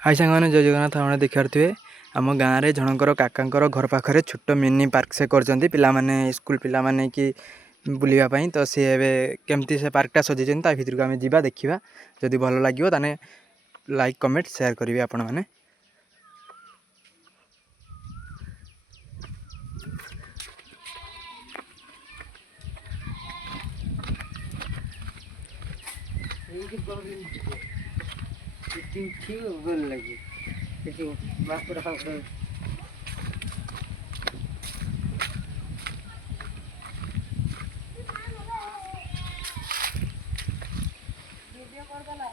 हाय सांगने जय जगन्नाथ आपने देखिए आम गाँव में जनकर काका घर पाखे छोट मिनी पार्क से कर स्कूल पिला माने कि बुलापाई तो सी केमती से पार्कटा सजाई भितर को आम जा देखा जदि भल लगे ताने लाइक कमेंट शेयर करेंगे आपण मैंने। ଭଲ ଲାଗେ ସେଠି ମାଙ୍କଡ଼ ଫାଙ୍କଡ଼ ଭିଡ଼ିଓ କରିଦେଲା।